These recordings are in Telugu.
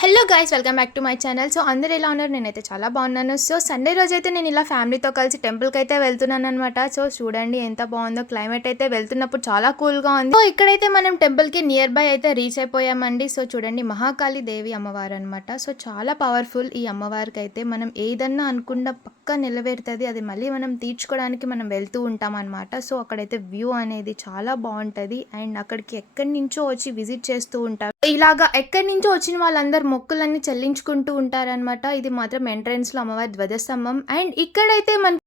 Hello guys, welcome back to my channel. So అందరు ఎలా ఉన్నారు? నేనైతే చాలా బాగున్నాను. సో సండే రోజు అయితే నేను ఇలా ఫ్యామిలీతో కలిసి టెంపుల్కి అయితే వెళ్తున్నాను అనమాట. సో చూడండి ఎంత బాగుందో క్లైమేట్ అయితే. వెళ్తున్నప్పుడు చాలా కూల్గా ఉంది. సో ఇక్కడైతే మనం టెంపుల్కి నియర్ బై అయితే రీచ్ అయిపోయామండి. సో చూడండి, మహాకాళి దేవి అమ్మవారు అనమాట. సో చాలా పవర్ఫుల్ ఈ అమ్మవారికి అయితే. మనం ఏదన్నా అనుకున్న పక్కా నిలవేరుతుంది. అది మళ్ళీ మనం తీర్చుకోవడానికి మనం వెళ్తూ ఉంటాం అనమాట. సో అక్కడైతే వ్యూ అనేది చాలా బాగుంటుంది. అండ్ అక్కడికి ఎక్కడి నుంచో వచ్చి విజిట్ చేస్తూ ఉంటారు. ఇలాగా ఎక్కడి నుంచో వచ్చిన వాళ్ళందరూ మొక్కులన్నీ చెల్లించుకుంటూ ఉంటారనమాట. ఇది మాత్రం ఎంట్రన్స్ లో అమ్మవారి ధ్వజస్తంభం. అండ్ ఇక్కడైతే మనకి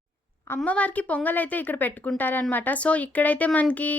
అమ్మవారికి పొంగల్ అయితే ఇక్కడ పెట్టుకుంటారనమాట. సో ఇక్కడైతే మనకి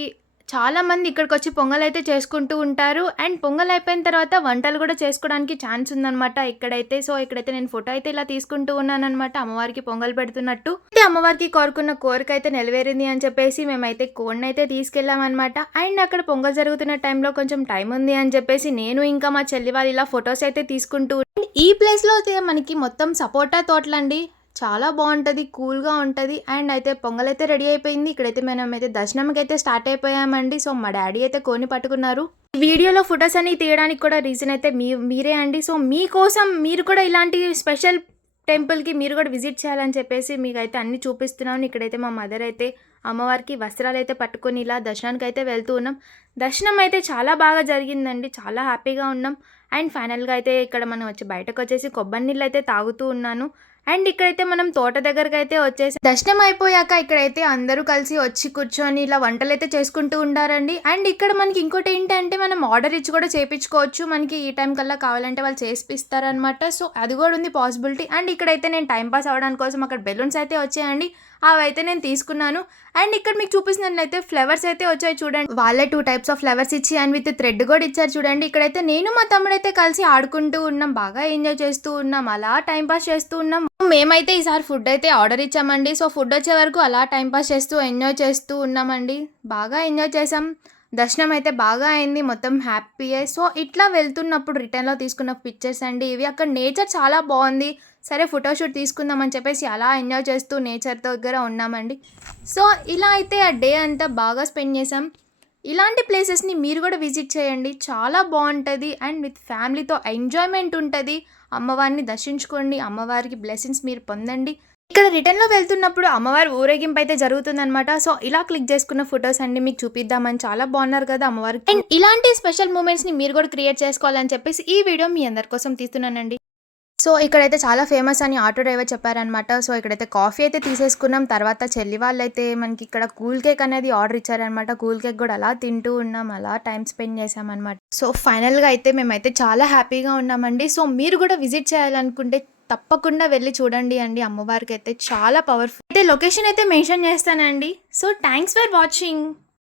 చాలా మంది ఇక్కడికి వచ్చి పొంగల్ అయితే చేసుకుంటూ ఉంటారు. అండ్ పొంగల్ అయిపోయిన తర్వాత వంటలు కూడా చేసుకోవడానికి ఛాన్స్ ఉందన్నమాట ఇక్కడైతే. సో ఇక్కడైతే నేను ఫోటో అయితే ఇలా తీసుకుంటూ ఉన్నాను అనమాట, అమ్మవారికి పొంగల్ పెడుతున్నట్టు. అయితే అమ్మవారికి కోరుకున్న కోరిక అయితే నెరవేరింది అని చెప్పేసి మేమైతే కోడిని అయితే తీసుకెళ్ళాం అనమాట. అండ్ అక్కడ పొంగల్ జరుగుతున్న టైంలో కొంచెం టైం ఉంది అని చెప్పేసి నేను ఇంకా మా చెల్లి వాళ్ళు ఇలా ఫొటోస్ అయితే తీసుకుంటూ. ఈ ప్లేస్ లో అయితే మనకి మొత్తం సపోటా తోటలండి. చాలా బాగుంటుంది, కూల్గా ఉంటుంది. అండ్ అయితే పొంగల్ అయితే రెడీ అయిపోయింది. ఇక్కడైతే మనం అయితే దర్శనంకి అయితే స్టార్ట్ అయిపోయామండి. సో మా డాడీ అయితే కోని పట్టుకున్నారు. వీడియోలో ఫొటోస్ అని తీయడానికి కూడా రీజన్ అయితే మీరే అండి. సో మీకోసం మీరు కూడా ఇలాంటి స్పెషల్ టెంపుల్కి మీరు కూడా విజిట్ చేయాలని చెప్పేసి మీకైతే అన్ని చూపిస్తున్నాను. ఇక్కడైతే మా మదర్ అయితే అమ్మవారికి వస్త్రాలు అయితే పట్టుకొని ఇలా దర్శనానికి అయితే వెళ్తూ ఉన్నాం. దర్శనం అయితే చాలా బాగా జరిగిందండి, చాలా హ్యాపీగా ఉన్నాం. అండ్ ఫైనల్గా అయితే ఇక్కడ మనం వచ్చి బయటకు వచ్చేసి కొబ్బరి నీళ్ళు అయితే తాగుతూ ఉన్నాను. అండ్ ఇక్కడైతే మనం తోట దగ్గరకు అయితే వచ్చేసి దర్శనం అయిపోయాక ఇక్కడైతే అందరూ కలిసి వచ్చి కూర్చొని ఇలా వంటలు అయితే చేసుకుంటూ ఉంటారండి. అండ్ ఇక్కడ మనకి ఇంకోటి ఏంటంటే మనం ఆర్డర్ ఇచ్చి కూడా చేయించుకోవచ్చు. మనకి ఈ టైం కల్లా కావాలంటే వాళ్ళు చేసిస్తారనమాట. సో అది కూడా ఉంది పాసిబిలిటీ. అండ్ ఇక్కడైతే నేను టైంపాస్ అవ్వడానికి కోసం అక్కడ బెలూన్స్ అయితే వచ్చాయండి, అవి అయితే నేను తీసుకున్నాను. అండ్ ఇక్కడ మీకు చూపిస్తున్నట్లయితే ఫ్లవర్స్ అయితే వచ్చాయి చూడండి. వాళ్ళే 2 టైప్స్ ఆఫ్ ఫ్లవర్స్ ఇచ్చి అండ్ విత్ థ్రెడ్ కూడా ఇచ్చారు చూడండి. ఇక్కడైతే నేను మా తమ్ముడైతే కలిసి ఆడుకుంటూ ఉన్నాం, బాగా ఎంజాయ్ చేస్తూ ఉన్నాం, అలా టైంపాస్ చేస్తూ ఉన్నాం. మేమైతే ఈసారి ఫుడ్ అయితే ఆర్డర్ ఇచ్చామండి. సో ఫుడ్ వచ్చే వరకు అలా టైంపాస్ చేస్తూ ఎంజాయ్ చేస్తూ ఉన్నామండి. బాగా ఎంజాయ్ చేసాం. దర్శనం అయితే బాగా అయింది, మొత్తం హ్యాపీయే. సో ఇట్లా వెళ్తున్నప్పుడు రిటర్న్లో తీసుకున్న పిక్చర్స్ అండి ఇవి. అక్కడ నేచర్ చాలా బాగుంది. సరే ఫోటోషూట్ తీసుకుందామని చెప్పేసి అలా ఎంజాయ్ చేస్తూ నేచర్ దగ్గర ఉన్నామండి. సో ఇలా అయితే ఆ డే అంతా బాగా స్పెండ్ చేసాం. ఇలాంటి ప్లేసెస్ని మీరు కూడా విజిట్ చేయండి, చాలా బాగుంటుంది. అండ్ విత్ ఫ్యామిలీతో ఎంజాయ్మెంట్ ఉంటుంది. అమ్మవారిని దర్శించుకోండి, అమ్మవారికి బ్లెస్సింగ్స్ మీరు పొందండి. ఇక్కడ రిటర్న్లో వెళ్తున్నప్పుడు అమ్మవారి ఊరేగింపు అయితే జరుగుతుందనమాట. సో ఇలా క్లిక్ చేసుకున్న ఫొటోస్ అండి మీకు చూపిద్దామని. చాలా బాగున్నారు కదా అమ్మవారికి. అండ్ ఇలాంటి స్పెషల్ మూమెంట్స్ని మీరు కూడా క్రియేట్ చేసుకోవాలని చెప్పేసి ఈ వీడియో మీ అందరి కోసం తీస్తున్నానండి. సో ఇక్కడైతే చాలా ఫేమస్ అని ఆటో డ్రైవర్ చెప్పారనమాట. సో ఇక్కడైతే కాఫీ అయితే తీసేసుకున్నాం. తర్వాత చెల్లి వాళ్ళు అయితే మనకి ఇక్కడ కూల్ కేక్ అనేది ఆర్డర్ ఇచ్చారనమాట. కూల్ కేక్ కూడా అలా తింటూ ఉన్నాం, అలా టైం స్పెండ్ చేసామన్నమాట. సో ఫైనల్గా అయితే మేమైతే చాలా హ్యాపీగా ఉన్నామండి. సో మీరు కూడా విజిట్ చేయాలనుకుంటే తప్పకుండా వెళ్ళి చూడండి అండి. అమ్మవారికి అయితే చాలా పవర్ఫుల్. అయితే లొకేషన్ అయితే మెన్షన్ చేస్తానండి. So thanks for watching.